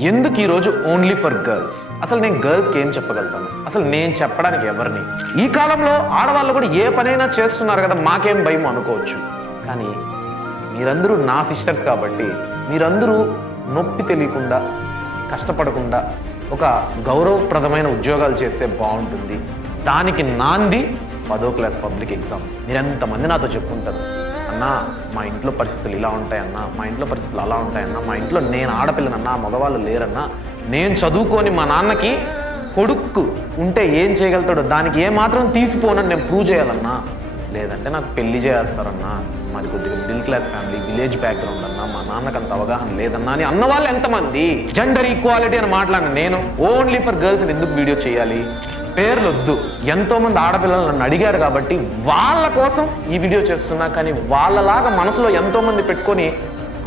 ఎందుకు ఈరోజు only for girls? అసలు నేను గర్ల్స్కి ఏం చెప్పగలుగుతాను? అసలు నేను చెప్పడానికి ఎవరిని? ఈ కాలంలో ఆడవాళ్ళు కూడా ఏ పనైనా చేస్తున్నారు కదా, మాకేం భయం అనుకోవచ్చు. కానీ మీరందరూ నా సిస్టర్స్ కాబట్టి మీరందరూ నొప్పి తెలియకుండా కష్టపడకుండా ఒక గౌరవప్రదమైన ఉద్యోగాలు చేస్తే బాగుంటుంది. దానికి నాంది 10వ క్లాస్ పబ్లిక్ ఎగ్జామ్. మీరెంతమంది నాతో చెప్పుకుంటారు, అన్నా మా ఇంట్లో పరిస్థితులు ఇలా ఉంటాయన్నా, మా ఇంట్లో పరిస్థితులు అలా ఉంటాయన్నా, మా ఇంట్లో నేను ఆడపిల్లనన్నా, మగవాళ్ళు లేరన్నా, నేను చదువుకొని మా నాన్నకి కొడుకు ఉంటే ఏం చేయగలుగుతాడో దానికి ఏమాత్రం తీసిపోనని నేను ప్రూవ్ చేయాలన్నా, లేదంటే నాకు పెళ్లి చేస్తారన్నా, మాది కొద్దిగా middle class family, village background అన్నా, మా నాన్నకు అంత అవగాహన లేదన్నా అని అన్నవాళ్ళు ఎంతమంది? జెండర్ ఈక్వాలిటీ అని మాట్లాడిన నేను ఓన్లీ ఫర్ గర్ల్స్ ఎందుకు వీడియో చేయాలి? పేర్లు వద్దు, ఎంతో మంది ఆడపిల్లలు నన్ను అడిగారు కాబట్టి వాళ్ళ కోసం ఈ వీడియో చేస్తున్నా. కానీ వాళ్ళలాగా మనసులో ఎంతో మంది పెట్టుకొని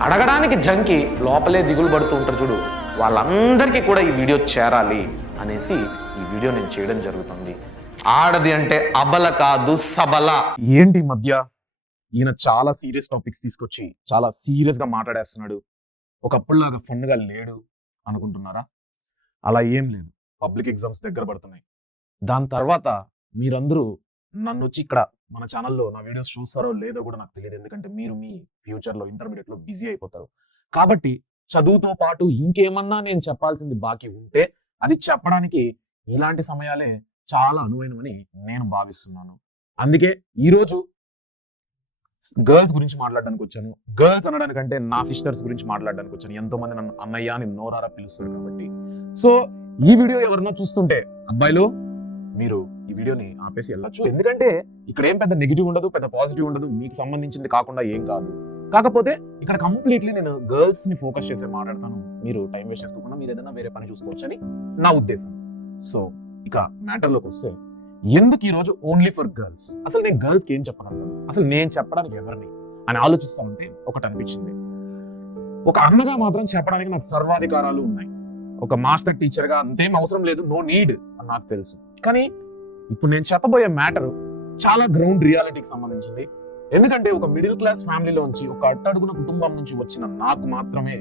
అడగడానికి జంకి లోపలే దిగులు పడుతూ ఉంటారు చూడు, వాళ్ళందరికీ కూడా ఈ వీడియో చేరాలి అనేసి ఈ వీడియో నేను చేయడం జరుగుతుంది. ఆడది అంటే అబల కాదు, సబల. ఏంటి ఈ మధ్య ఈయన చాలా సీరియస్ టాపిక్స్ తీసుకొచ్చి చాలా సీరియస్ గా మాట్లాడేస్తున్నాడు, ఒకప్పుడులాగా ఫన్గా లేడు అనుకుంటున్నారా? అలా ఏం లేదు. పబ్లిక్ ఎగ్జామ్స్ దగ్గర పడుతున్నాయి. దాని తర్వాత మీరందరూ నన్ను వచ్చి ఇక్కడ మన ఛానల్లో నా వీడియోస్ చూస్తారో లేదో కూడా నాకు తెలియదు, ఎందుకంటే మీరు మీ ఫ్యూచర్లో ఇంటర్మీడియట్లో బిజీ అయిపోతారు. కాబట్టి చదువుతో పాటు ఇంకేమన్నా నేను చెప్పాల్సింది బాకీ ఉంటే అది చెప్పడానికి ఇలాంటి సమయాలే చాలా అనువైనవని నేను భావిస్తున్నాను. అందుకే ఈరోజు గర్ల్స్ గురించి మాట్లాడడానికి వచ్చాను. గర్ల్స్ అనడానికంటే నా సిస్టర్స్ గురించి మాట్లాడడానికి వచ్చాను. ఎంతో మంది నన్ను అన్నయ్య అని నోరారా పిలుస్తారు కాబట్టి. సో ఈ వీడియో ఎవరన్నా చూస్తుంటే అబ్బాయిలు మీరు ఈ వీడియోని ఆపేసి వెళ్ళొచ్చు, ఎందుకంటే ఇక్కడ ఏం పెద్ద నెగిటివ్ ఉండదు, పెద్ద పాజిటివ్ ఉండదు, మీకు సంబంధించింది కాకుండా ఏం కాదు. కాకపోతే ఇక్కడ కంప్లీట్లీ నేను గర్ల్స్ ని ఫోకస్ చేసే మాట్లాడతాను. మీరు టైం వేస్ట్ చేసుకోకుండా మీరు ఏదైనా వేరే పని చూసుకోవచ్చు అని నా ఉద్దేశం. సో ఇక మ్యాటర్లోకి వస్తే, ఎందుకు ఈరోజు ఓన్లీ ఫర్ గర్ల్స్? అసలు నేను గర్ల్స్కి ఏం చెప్పగలుగుతాను? అసలు నేను చెప్పడానికి ఎవరిని అని ఆలోచిస్తా ఉంటే ఒకటి అనిపించింది. ఒక అన్నగా మాత్రం చెప్పడానికి నాకు సర్వాధికారాలు ఉన్నాయి. ఒక మాస్టర్ టీచర్గా అంతేం అవసరం లేదు, నో నీడ్ అని నాకు తెలుసు. కానీ ఇప్పుడు నేను చెప్పబోయే మ్యాటర్ చాలా గ్రౌండ్ రియాలిటీకి సంబంధించింది. ఎందుకంటే ఒక మిడిల్ క్లాస్ ఫ్యామిలీలోంచి, ఒక అట్టడుగున కుటుంబం నుంచి వచ్చిన నాకు మాత్రమే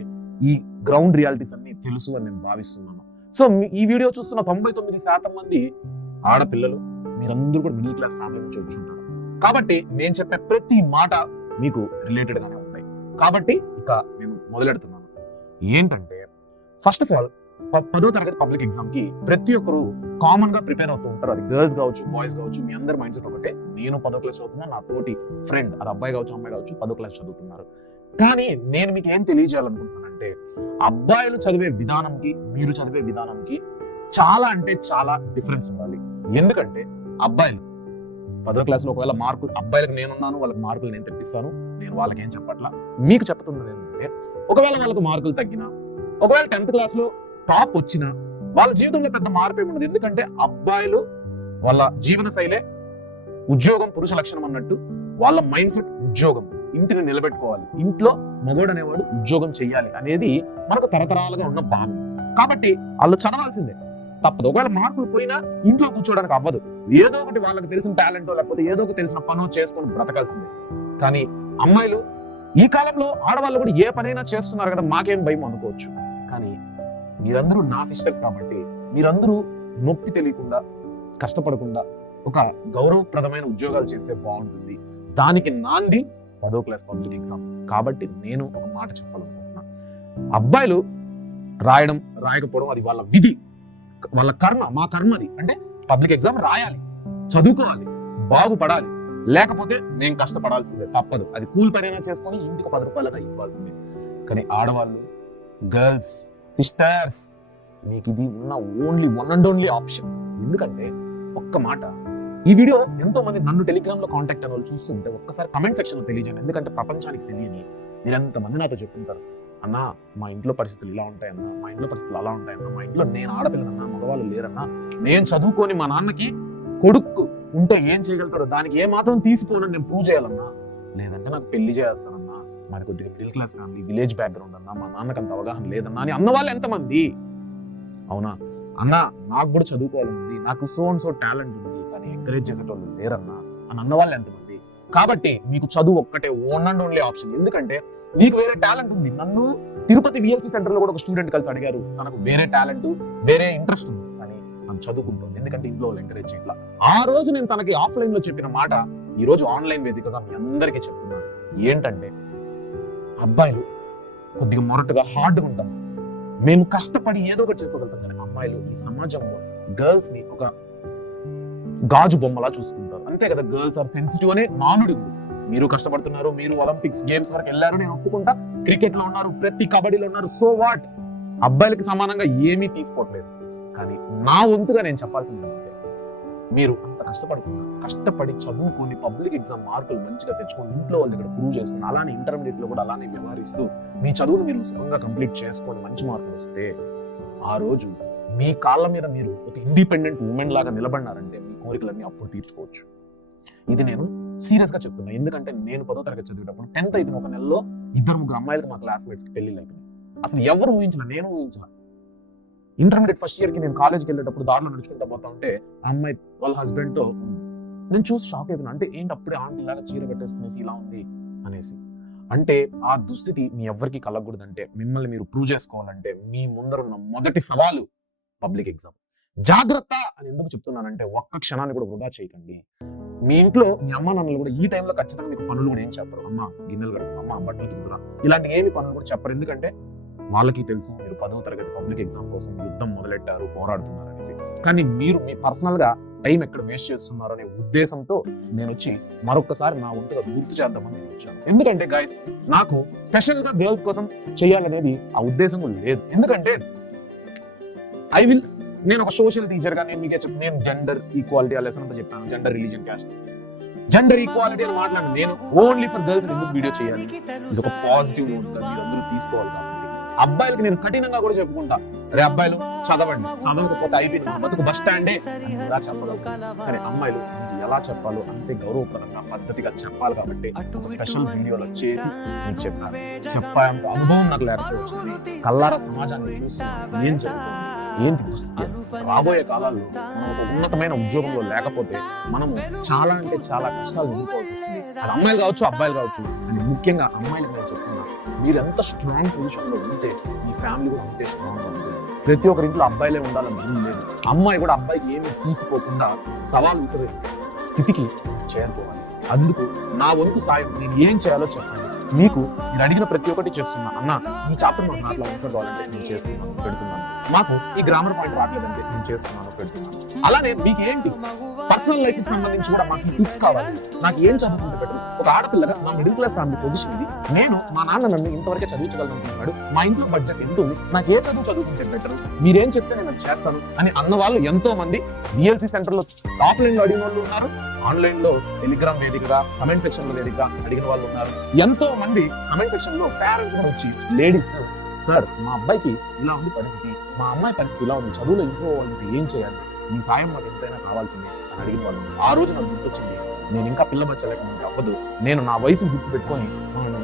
ఈ గ్రౌండ్ రియాలిటీస్ అన్ని తెలుసు అని నేను భావిస్తున్నాను. సో ఈ వీడియో చూస్తున్న 99% మంది ఆడపిల్లలు, మీరందరూ కూడా మిడిల్ క్లాస్ ఫ్యామిలీ నుంచి వచ్చి ఉంటారు. కాబట్టి నేను చెప్పే ప్రతి మాట మీకు రిలేటెడ్ గానే ఉంటాయి. కాబట్టి ఇక నేను మొదలెడుతున్నాను. ఏంటంటే, ఫస్ట్ ఆఫ్ ఆల్ 10వ తరగతి పబ్లిక్ ఎగ్జామ్ కి ప్రతి ఒక్కరు కామన్ గా ప్రిపేర్ అవుతూ ఉంటారు. అది గర్ల్స్ కావచ్చు, బాయ్స్ కావచ్చు, మీ అందరి మైండ్ సెట్ ఒకటే. నేను 10వ క్లాస్ చదువుతున్నా, నా తోటి ఫ్రెండ్, అది అబ్బాయి కావచ్చు, అమ్మాయి కావచ్చు, 10వ క్లాస్ చదువుతున్నారు. కానీ నేను మీకు ఏం తెలియజేయాలనుకుంటున్నానంటే, అబ్బాయిలు చదివే విధానంకి మీరు చదివే విధానంకి చాలా అంటే చాలా డిఫరెన్స్ ఉండాలి. ఎందుకంటే అబ్బాయిలు 10వ క్లాస్లో ఒకవేళ మార్కులు, అబ్బాయిలకు నేనున్నాను, వాళ్ళకి మార్కులు నేను తెప్పిస్తాను, నేను వాళ్ళకి ఏం చెప్పట్లా, మీకు చెప్తున్నది ఏంటంటే, ఒకవేళ వాళ్ళకు మార్కులు తగ్గినా, ఒకవేళ 10th క్లాస్లో టాప్ వచ్చినా వాళ్ళ జీవితంలో పెద్ద మార్పు ఏముండదు. ఎందుకంటే అబ్బాయిలు వాళ్ళ జీవన శైలే ఉద్యోగం పురుష లక్షణం అన్నట్టు, వాళ్ళ మైండ్ సెట్ ఉద్యోగం, ఇంటిని నిలబెట్టుకోవాలి, ఇంట్లో మగోడు అనేవాడు ఉద్యోగం చెయ్యాలి అనేది మనకు తరతరాలుగా ఉన్న భావం. కాబట్టి వాళ్ళు చదవాల్సిందే, తప్పదు. ఒకవేళ మార్కులు పోయినా ఇంట్లో కూర్చోడానికి అవ్వదు, ఏదో ఒకటి వాళ్ళకి తెలిసిన టాలెంటో లేకపోతే ఏదో ఒకటి తెలిసిన పనో చేసుకొని బ్రతకాల్సిందే. కానీ అమ్మాయిలు ఈ కాలంలో ఆడవాళ్ళు కూడా ఏ పనైనా చేస్తున్నారు కదా, మాకేం భయం అనుకోవచ్చు. కానీ మీరందరూ నా సిస్టర్స్ కాబట్టి మీరందరూ నొప్పి తెలియకుండా కష్టపడకుండా ఒక గౌరవప్రదమైన ఉద్యోగాలు చేస్తే బాగుంటుంది. దానికి నాంది 10వ క్లాస్ పబ్లిక్ ఎగ్జామ్. కాబట్టి నేను ఒక మాట చెప్పాలనుకుంటున్నా, అబ్బాయిలు రాయడం రాయకపోవడం అది వాళ్ళ విధి, వాళ్ళ కర్మ, మా కర్మది. అంటే పబ్లిక్ ఎగ్జామ్ రాయాలి, చదువుకోవాలి, బాగుపడాలి, లేకపోతే మేము కష్టపడాల్సిందే, తప్పదు. అది కూల్ పనైనా చేసుకొని ఇంటికి 10 రూపాయలైనా ఇవ్వాల్సిందే. కానీ ఆడవాళ్ళు, గర్ల్స్, సిస్టర్స్, మీకు ఇది ఉన్న only one and only option. ఎందుకంటే ఒక్క మాట, ఈ వీడియో ఎంతో మంది నన్ను టెలిగ్రామ్ లో కాంటాక్ట్ అయిన వాళ్ళు చూస్తుంటే ఒక్కసారి కమెంట్ సెక్షన్ లో తెలియజేయండి. ఎందుకంటే ప్రపంచానికి తెలియని మీరు ఎంతమంది నాతో చెప్పుకుంటారు, అన్నా మా ఇంట్లో పరిస్థితులు ఇలా ఉంటాయన్నా, మా ఇంట్లో పరిస్థితులు అలా ఉంటాయన్నా, మా ఇంట్లో నేను ఆడపిల్లనన్నా, మగవాళ్ళు లేరన్నా, నేను చదువుకొని మా నాన్నకి కొడుకు ఉంటే ఏం చేయగలుగుతాడో దానికి ఏమాత్రం తీసిపోనని నేను ప్రూవ్ చేయాలన్నా, లేదంటే నాకు పెళ్లి చేస్తానన్నా, మాది కొద్దిగా middle class family, village background అన్నా, మా నాన్నకు అంత అవగాహన లేదన్నా అని అన్నవాళ్ళు ఎంతమంది? అవునా అన్నా, నాకు కూడా చదువుకోవాలని ఉంది, నాకు సో అండ్ సో టాలెంట్ ఉంది, కానీ ఎంకరేజ్ చేసేటోళ్ళు లేరన్నా అని అన్నవాళ్ళు ఎంతమంది? కాబట్టి మీకు చదువు ఒక్కటే ఓన్ అండ్ ఓన్లీ ఆప్షన్. ఎందుకంటే మీకు వేరే టాలెంట్ ఉంది. నన్ను తిరుపతి విఎల్సి సెంటర్ లో కూడా ఒక స్టూడెంట్ కలిసి అడిగారు, తనకు వేరే టాలెంట్ వేరే ఇంట్రెస్ట్ ఉంది కానీ తను చదువుకుంటుంది, ఎందుకంటే ఇంట్లో ఎంకరేజ్ చేయట్లా. ఆ రోజు నేను తనకి ఆఫ్లైన్ లో చెప్పిన మాట ఈ రోజు ఆన్లైన్ వేదికగా మీ అందరికీ చెప్తున్నాను. ఏంటంటే అబ్బాయిలు కొద్దిగా మొరటుగా హార్డ్గా ఉంటాం, మేము కష్టపడి ఏదో ఒకటి చేసుకోగలుగుతాం, కానీ అమ్మాయిలు ఈ సమాజంలో గర్ల్స్ ని ఒక గాజు బొమ్మలా చూసుకుంటారు. అంతే కదా, గర్ల్స్ ఆర్ సెన్సిటివ్ అనే నానుడు ఉంది. మీరు కష్టపడుతున్నారు, మీరు ఒలింపిక్స్ గేమ్స్ వరకు వెళ్ళారు, నేను ఒప్పుకుంటా. క్రికెట్ లో ఉన్నారు, ప్రతి కబడ్డీలో ఉన్నారు, సో వాట్? అబ్బాయిలకి సమానంగా ఏమీ తీసుకోవట్లేదు. కానీ నా వంతుగా నేను చెప్పాల్సింది ఏంటంటే, మీరు అంత కష్టపడి చదువుకొని పబ్లిక్ ఎగ్జామ్ మార్కులు మంచిగా తెచ్చుకొని ఇంట్లో వాళ్ళ దగ్గర ప్రూవ్ చేసుకుని అలానే ఇంటర్మీడియట్ లో కూడా అలానే వ్యవహరిస్తూ మీ చదువును మీరు సుఖంగా కంప్లీట్ చేసుకొని మంచి మార్కులు వస్తే ఆ రోజు మీ కాళ్ళ మీద మీరు ఒక ఇండిపెండెంట్ ఉమెన్ లాగా నిలబడినారంటే మీ కోరికలన్నీ అప్పుడు తీర్చుకోవచ్చు. ఇది నేను సీరియస్ గా చెప్తున్నా. ఎందుకంటే నేను 10వ తరగతి చదివేటప్పుడు 10th అయిపోయిన ఒక నెలలో 2-3 అమ్మాయిలకు మా క్లాస్మేట్స్ కి పెళ్లిళ్ళు అయిపోయినాయి. అసలు ఎవరు ఊహించలే, నేను ఊహించలే. ఇంటర్మీడియట్ ఫస్ట్ ఇయర్ కి నేను కాలేజ్కి వెళ్ళేటప్పుడు దారిలో నడుచుకుంటా పోతా ఉంటే ఆ అమ్మాయి వాళ్ళ హస్బెండ్ తో ఉంది. నేను చూసి షాక్ అయిపోయినా. అంటే ఏంటి అప్పుడే ఆంటీ లాగా చీర కట్టేసుకునేసి ఇలా ఉంది అనేసి. అంటే ఆ దుస్థితి మీ ఎవరికి కలగకూడదంటే, మిమ్మల్ని మీరు ప్రూవ్ చేసుకోవాలంటే మీ ముందరున్న మొదటి సవాలు పబ్లిక్ ఎగ్జామ్. జాగ్రత్త అని ఎందుకు చెప్తున్నానంటే, ఒక్క క్షణాన్ని కూడా వృధా చేయకండి. మీ ఇంట్లో మీ అమ్మ నాన్నలు కూడా ఈ టైంలో ఖచ్చితంగా మీకు పనులు కూడా ఏం చెప్పరు. అమ్మ గిన్నెలు కడుగు, అమ్మ బట్టలు తిరుగుతురా, ఇలాంటి ఏమి పనులు కూడా చెప్పరు. ఎందుకంటే వాళ్ళకి తెలుసు మీరు 10వ తరగతి పబ్లిక్ ఎగ్జామ్ కోసం యుద్ధం మొదలెట్టారు, పోరాడుతున్నారు అనేసి. కానీ మీరు మీ పర్సనల్ గా టైం ఎక్కడ వేస్ట్ చేస్తున్నారు అనే ఉద్దేశంతో నేను వచ్చి మరొకసారి నా వంతుగా గుర్తు చేద్దామని నేను వచ్చాను. ఎందుకంటే గైస్, నాకు స్పెషల్ గా గర్ల్స్ కోసం చేయాలనేది ఆ ఉద్దేశం కూడా లేదు. ఎందుకంటే నేను ఒక సోషల్ టీచర్ గా నేను జెండర్ ఈక్వాలిటీ ఆ లెసన్ అంతా చెప్పాను. Gender religion caste gender equality అని మాట్లాడి నేను ఓన్లీ ఫర్ గర్ల్స్ ఎందుకు వీడియో చేయాలి? ఇది ఒక పాజిటివ్ నోట్ గా మీరు అందరూ తీసుకోవాలి. కాబట్టి అబ్బాయిలకి నేను కఠినంగా కూడా చెప్పుకుంటా, అరే అబ్బాయిలు చదవండి, చదవకపోతే అయిపోయింది మన బతుకు బస్ స్టాండే అని ఎలా చెప్పగలరు. కానీ అమ్మాయిలు మీకు ఎలా చెప్పాలో అంతే గౌరవప్రదంగా పద్ధతిగా చెప్పాలి. కాబట్టి ఒక స్పెషల్ వీడియోలో చేసి నేను చెప్పాను. చెప్పేంత అనుభవం నాకు లేకపోవచ్చు, కల్లారా సమాజాన్ని చూస్తున్నాను ఏం జరుగుతుంది, ఏంటి దుస్థితి. రాబోయే కాలాల్లో మనం ఒక ఉన్నతమైన ఉద్యోగంలో లేకపోతే మనము చాలా అంటే చాలా కష్టాలు ఎదుర్కోవాల్సి వస్తుంది. అది అమ్మాయిలు కావచ్చు, అబ్బాయిలు కావచ్చు. అని ముఖ్యంగా అమ్మాయిలకు నేను చెప్తున్నా, మీరు ఎంత స్ట్రాంగ్ పొజిషన్ లో ఉంటే మీ ఫ్యామిలీ కూడా అంతే స్ట్రాంగ్ గా ఉంటుంది. ప్రతి ఒక్కరి ఇంట్లో అబ్బాయిలే ఉండాలని రూల్ లేదు. అమ్మాయి కూడా అబ్బాయికి ఏమీ తీసిపోకుండా సవాల్ విసిరే స్థితికి చేరుకోవాలి. అందుకు నా వంతు సాయం నేను ఏం చేయాలో చెప్పండి. మీకు మీరు అడిగిన ప్రతి ఒక్కటి చేస్తున్నా. అన్న ఈ చాప్టర్ మాకు నాట్లో ఆన్సర్ కావాలంటే నేను చేస్తున్నాను, పెడుతున్నాను. మాకు ఈ గ్రామర్ పాయింట్ రావట్లేదంటే నేను చేస్తున్నాను, పెడుతున్నాను. అలానే మీకు ఏంటి పర్సనల్ లైఫ్ కి సంబంధించి కూడా మాకు టిప్స్ కావాలి, నాకు ఏం చదువుకుంటే బెటర్. ఒక ఆడపిల్లగా నా మిడిల్ క్లాస్ ఫ్యామిలీ పొజిషన్ ఇది, నేను మా నాన్న నన్ను ఇంతవరకే చదివించగలను అనుకుంటున్నాడు, మా ఇంట్లో బడ్జెట్ ఎంత ఉంది, నాకు ఏ చదువుకుంటే బెటర్, మీరేం చెప్తే నేను చేస్తాను అని అన్న వాళ్ళు ఎంతో మంది విఎల్సి సెంటర్ లో ఆఫ్లైన్ లో అడిగిన వాళ్ళు ఉన్నారు, ఆన్లైన్ లో టెలిగ్రామ్ వేదికగా కమెంట్ సెక్షన్ లో వేదికగా అడిగిన వాళ్ళు ఉన్నారు. ఎంతో మంది కమెంట్ సెక్షన్ లో పేరెంట్స్ కూడా వచ్చి, లేడీస్ సార్ మా అబ్బాయికి ఇలా ఉంది పరిస్థితి, మా అమ్మాయి పరిస్థితి ఇలా ఉంది, చదువులో ఇంప్రూవ్ అవ్వాలంటే ఏం చేయాలి, మీ సాయం మాకు ఎంతైనా కావాల్సింది అని అడిగిన వాళ్ళు. ఆ రోజు నాకు గుర్తొచ్చింది, నేను ఇంకా పిల్లబచ్చలేకుండా అవ్వదు, నేను నా వయసు గుర్తు పెట్టుకొని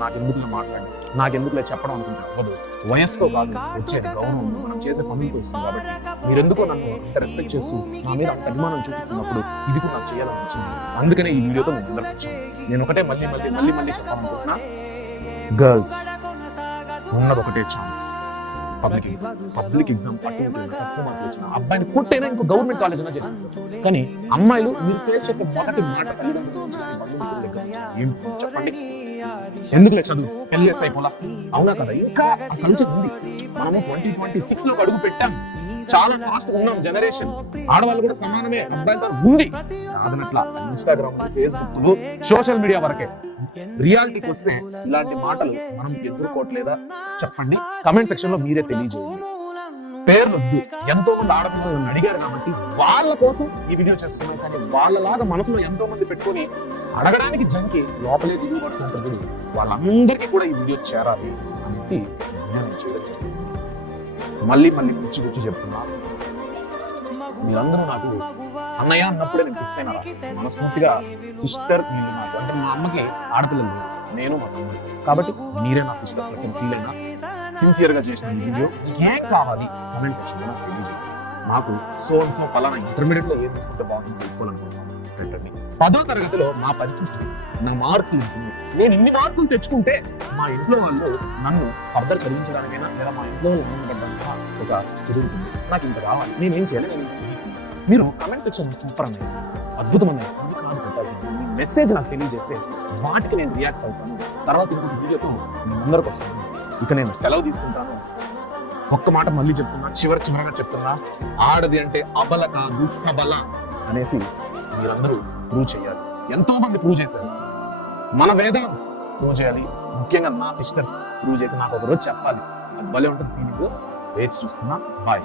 నాకు ఎందుకులే మాట్లాడి నాకు ఎందుకులే చెప్పడం అనుకుంటే అవ్వదు. వయసుతో కాదు వచ్చేది గౌరవం మనం చేసే పనులతో వస్తుంది. కాబట్టి మీరెందుకో నన్ను ఇంత రెస్పెక్ట్ చేస్తూ నా మీద అంత అభిమానం చూపిస్తున్నప్పుడు ఇది కూడా నాకు చేయాలని వచ్చింది. అందుకనే ఈ వీడియోతో నేను ముందరకు వచ్చాను. నేను ఒకటే మళ్ళీ చెప్పాలనుకుంటున్నా, గర్ల్స్ ఉన్నది ఒకటే ఛాన్స్, పబ్లిక్ ఎగ్జామ్ తక్కువ మార్కులు వచ్చిన అబ్బాయిని కొట్టైనా ఇంకో గవర్నమెంట్ కాలేజ్ అయినా చేస్తారు. కానీ అమ్మాయిలు మీరు ఫేస్ చేసే మొదటి మాట ఏంటి చెప్పండి, ఎందుకులే చదువు పెళ్ళేసి అయిపోలా, అవునా కదా? ఇంకా ఆ కల్చర్ ఉంది. మనము 2026 లో అడుగు పెట్టాం, చాలా ఫాస్ట్ ఉన్నాం జనరేషన్, ఆడవాళ్ళు కూడా సమానమే అబ్బాయిలతో ఉంది కాదనట్లా. ఇన్స్టాగ్రామ్, ఫేస్బుక్, సోషల్ మీడియా వరకే. రియాలిటీకి వస్తే ఇలాంటి మాటలు మనం ఎదుర్కోవట్లేదా చెప్పండి, కమెంట్ సెక్షన్ లో మీరే తెలియజేయండి. పేర్లొద్దు, ఎంతో మంది ఆడపిల్లలు నన్ను అడిగారు కాబట్టి వాళ్ళ కోసం ఈ వీడియో చేస్తున్నాం. కానీ వాళ్ళలాగా మనసులో ఎంతో మంది పెట్టుకొని అడగడానికి జంకి లోపలే దిగులు పట్టుకుంటారు, వాళ్ళందరికీ కూడా ఈ వీడియో చేరాలి అనేసి నేను చేయడం జరిగింది. మళ్ళీ గుచ్చి చెప్తున్నా, మీరందరూ నాకు అన్నయ్య అన్నప్పుడే నేను ఫిక్స్ అయినా. మనస్ఫూర్తిగా సిస్టర్ మీరు నాకు, అంటే మా అమ్మకి ఆడపిల్లలు నేను మా తమ్ముడు, కాబట్టి మీరే నా సిస్టర్స్ లెక్క ఫీల్ అయినా. సిన్సియర్ గా చేసిన ఈ వీడియో మీకు ఏం కావాలి కమెంట్ సెక్షన్ లో నాకు తెలియజేయండి. మాకు సో పలానా ఇంటర్మీడియట్ లో ఏం తీసుకుంటే బాగుంటుంది తెలుసుకోవాలనుకుంటున్నాను, చెప్పినట్టండి. 10వ తరగతిలో మా పరిస్థితి, నా మార్కులు ఉంటుంది. నేను ఇన్ని మార్కులు తెచ్చుకుంటే మా ఇంట్లో వాళ్ళు నన్ను ఫర్దర్ చదివించడానికైనా లేదా మా ఇంట్లో వాళ్ళు ఆనందపడడానికైనా ఒక ఎదుగుతుంది. నాకు ఇంత రావాలి, నేనేం చేయాలి, నేను ఇంత వీక్. మీరు కమెంట్ సెక్షన్ సూపర్ అన్నాయి, అద్భుతం అన్నాయి, ఇది కాదు పెట్టాల్సింది. మీ మెసేజ్ నాకు తెలియజేస్తే వాటికి నేను రియాక్ట్ అవుతాను. తర్వాత ఇంకొక వీడియోతో మీ ముందరకు వస్తాను. ఇక నేను సెలవు తీసుకుంటాను. ఒక్క మాట మళ్ళీ చెప్తున్నా, చివరగా చెప్తున్నా, ఆడది అంటే అబల కాదు సబల అనేసి మీరందరూ ప్రూవ్ చేయాలి. ఎంతో మంది ప్రూవ్ చేశారు. మన వేదాంత్ ప్రూవ్ చేయాలి, ముఖ్యంగా నా సిస్టర్స్ ప్రూవ్ చేసి నాకు ఒక రోజు చెప్పాలి. అది భలే ఉంటుంది ఫీలింగ్. వేచి చూస్తున్నా. బాయ్.